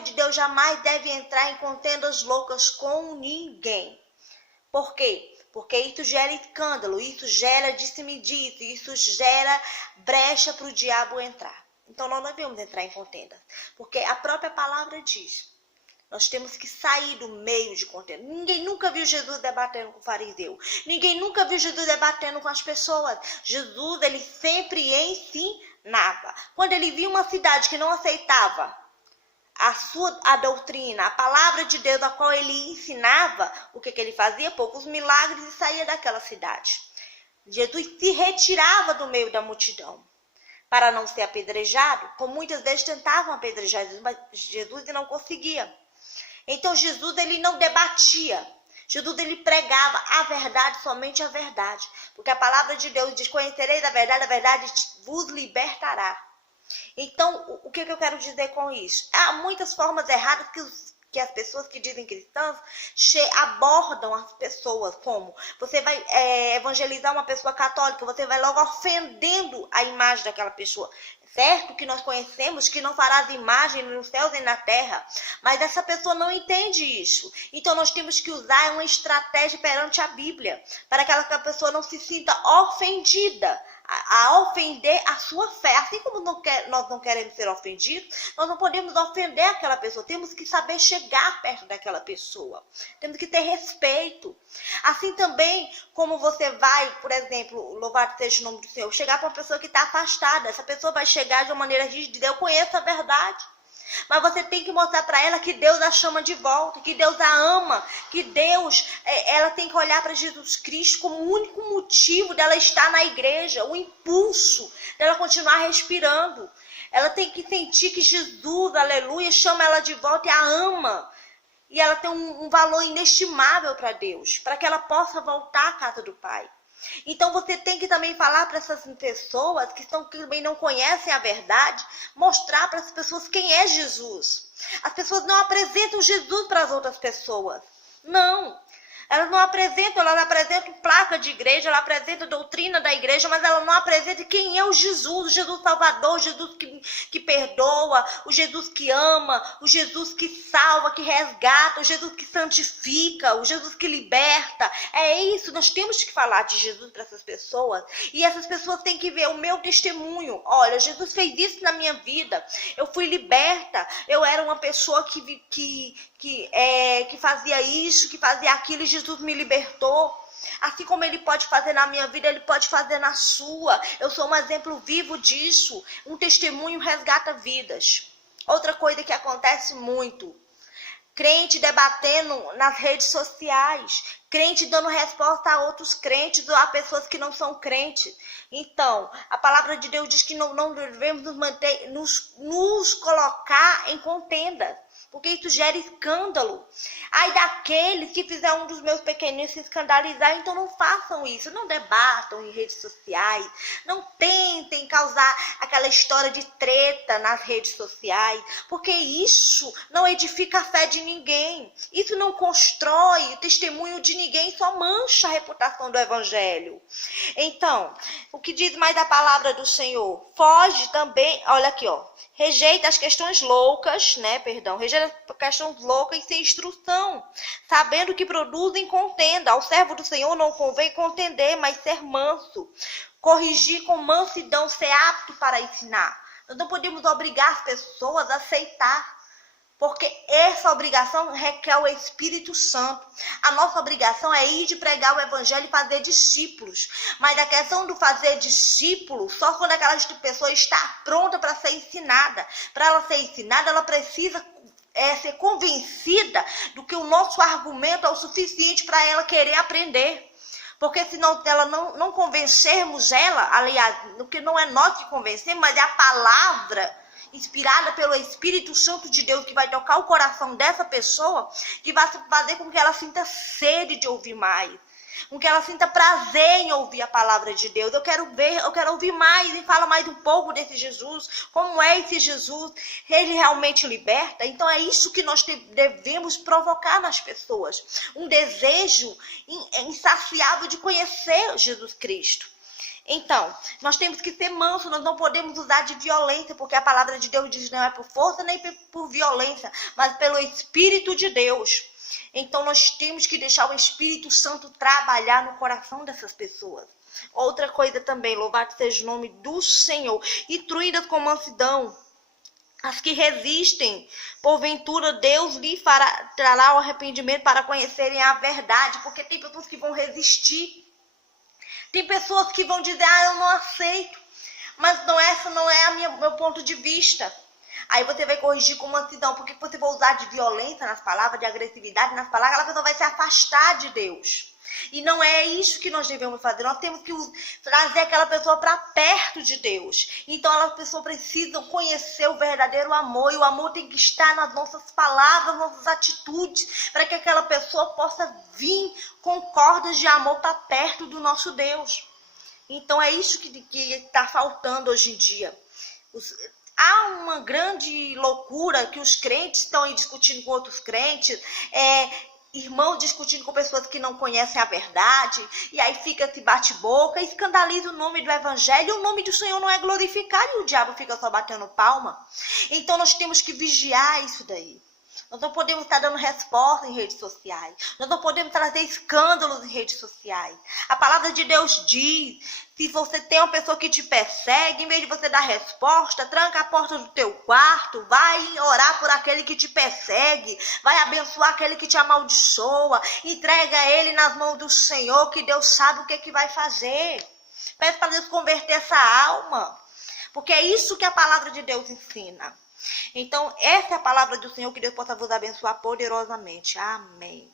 servo de Deus jamais deve entrar em contendas loucas com ninguém. Por quê? Porque isso gera escândalo, isso gera disse-me-disse, isso gera brecha para o diabo entrar. Então nós não devemos entrar em contendas, porque a própria palavra diz, nós temos que sair do meio de contenda. Ninguém nunca viu Jesus debatendo com o fariseu. Ninguém nunca viu Jesus debatendo com as pessoas. Jesus, ele sempre ensinava. Quando ele via uma cidade que não aceitava a doutrina, a palavra de Deus, a qual ele ensinava, o que ele fazia? Poucos milagres e saía daquela cidade. Jesus se retirava do meio da multidão para não ser apedrejado, como muitas vezes tentavam apedrejar Jesus, mas Jesus não conseguia. Então Jesus, ele não debatia. Jesus, ele pregava a verdade, somente a verdade. Porque a palavra de Deus diz, conhecereis a verdade vos libertará. Então, o que eu quero dizer com isso? Há muitas formas erradas que as pessoas que dizem cristãs abordam as pessoas. Como? Você vai evangelizar uma pessoa católica, você vai logo ofendendo a imagem daquela pessoa. Certo que nós conhecemos que não farás imagem nos céus e na terra, mas essa pessoa não entende isso. Então nós temos que usar uma estratégia perante a Bíblia, para que aquela pessoa não se sinta ofendida, a ofender a sua fé. Assim como nós não queremos ser ofendidos, nós não podemos ofender aquela pessoa. Temos que saber chegar perto daquela pessoa. Temos que ter respeito. Assim também como você vai, por exemplo, louvado seja o nome do Senhor, chegar para uma pessoa que está afastada. Essa pessoa vai chegar de uma maneira rígida, eu conheço a verdade. Mas você tem que mostrar para ela que Deus a chama de volta, que Deus a ama, que Deus, ela tem que olhar para Jesus Cristo como o único motivo dela estar na igreja, o impulso dela continuar respirando. Ela tem que sentir que Jesus, aleluia, chama ela de volta e a ama. E ela tem um valor inestimável para Deus, para que ela possa voltar à casa do Pai. Então você tem que também falar para essas pessoas que também não conhecem a verdade, mostrar para essas pessoas quem é Jesus. As pessoas não apresentam Jesus para as outras pessoas. Não. Elas não apresentam, elas apresentam placa de igreja, elas apresentam doutrina da igreja, mas elas não apresentam quem é o Jesus Salvador, o Jesus que perdoa, o Jesus que ama, o Jesus que salva, que resgata, o Jesus que santifica, o Jesus que liberta. É isso, nós temos que falar de Jesus para essas pessoas. E essas pessoas têm que ver o meu testemunho. Olha, Jesus fez isso na minha vida. Eu fui liberta. Eu era uma pessoa que fazia isso, que fazia aquilo, e Jesus me libertou. Assim como ele pode fazer na minha vida, ele pode fazer na sua. Eu sou um exemplo vivo disso. Um testemunho resgata vidas. Outra coisa que acontece muito: crente debatendo nas redes sociais, crente dando resposta a outros crentes ou a pessoas que não são crentes. Então, a palavra de Deus diz que não devemos nos colocar em contenda, porque isso gera escândalo. Ai daqueles que fizer um dos meus pequeninos se escandalizar, então não façam isso. Não debatam em redes sociais. Não tentem causar aquela história de treta nas redes sociais, porque isso não edifica a fé de ninguém. Isso não constrói o testemunho de ninguém, só mancha a reputação do evangelho. Então, o que diz mais a palavra do Senhor? Foge também, olha aqui, ó. Rejeita as questões loucas, rejeita as questões loucas e sem instrução, sabendo que produzem contenda. Ao servo do Senhor não convém contender, mas ser manso. Corrigir com mansidão, ser apto para ensinar. Nós não podemos obrigar as pessoas a aceitar, porque essa obrigação requer o Espírito Santo. A nossa obrigação é ir de pregar o evangelho e fazer discípulos. Mas a questão do fazer discípulos, só quando aquela pessoa está pronta para ser ensinada. Para ela ser ensinada, ela precisa ser convencida do que o nosso argumento é o suficiente para ela querer aprender. Porque se ela não convencermos ela, aliás, que não é nós que convencemos, mas é a palavra inspirada pelo Espírito Santo de Deus, que vai tocar o coração dessa pessoa, que vai fazer com que ela sinta sede de ouvir mais, com que ela sinta prazer em ouvir a palavra de Deus. Eu quero ouvir mais, e fala mais um pouco desse Jesus, como é esse Jesus, ele realmente liberta. Então é isso que nós devemos provocar nas pessoas, um desejo insaciável de conhecer Jesus Cristo. Então, nós temos que ser mansos, nós não podemos usar de violência, porque a palavra de Deus diz que não é por força nem por violência, mas pelo Espírito de Deus. Então, nós temos que deixar o Espírito Santo trabalhar no coração dessas pessoas. Outra coisa também, louvado seja o nome do Senhor. Instruídas com mansidão, as que resistem, porventura Deus lhe trará o arrependimento para conhecerem a verdade, porque tem pessoas que vão resistir. Tem pessoas que vão dizer, eu não aceito, mas essa não é meu ponto de vista. Aí você vai corrigir com mansidão, porque você vai usar de violência nas palavras, de agressividade nas palavras, aquela pessoa vai se afastar de Deus. E não é isso que nós devemos fazer. Nós temos que trazer aquela pessoa para perto de Deus. Então, as pessoas precisam conhecer o verdadeiro amor. E o amor tem que estar nas nossas palavras, nas nossas atitudes, para que aquela pessoa possa vir com cordas de amor para perto do nosso Deus. Então, é isso que está faltando hoje em dia. Há uma grande loucura que os crentes estão aí discutindo com outros crentes, irmãos discutindo com pessoas que não conhecem a verdade, e aí fica esse bate-boca, escandaliza o nome do evangelho, e o nome do Senhor não é glorificado, e o diabo fica só batendo palma. Então nós temos que vigiar isso daí. Nós não podemos estar dando resposta em redes sociais. Nós não podemos trazer escândalos em redes sociais. A palavra de Deus diz, se você tem uma pessoa que te persegue, em vez de você dar resposta, tranca a porta do teu quarto, vai orar por aquele que te persegue, vai abençoar aquele que te amaldiçoa, entrega ele nas mãos do Senhor, que Deus sabe o que vai fazer. Peça para Deus converter essa alma, porque é isso que a palavra de Deus ensina. Então, essa é a palavra do Senhor, que Deus possa vos abençoar poderosamente. Amém.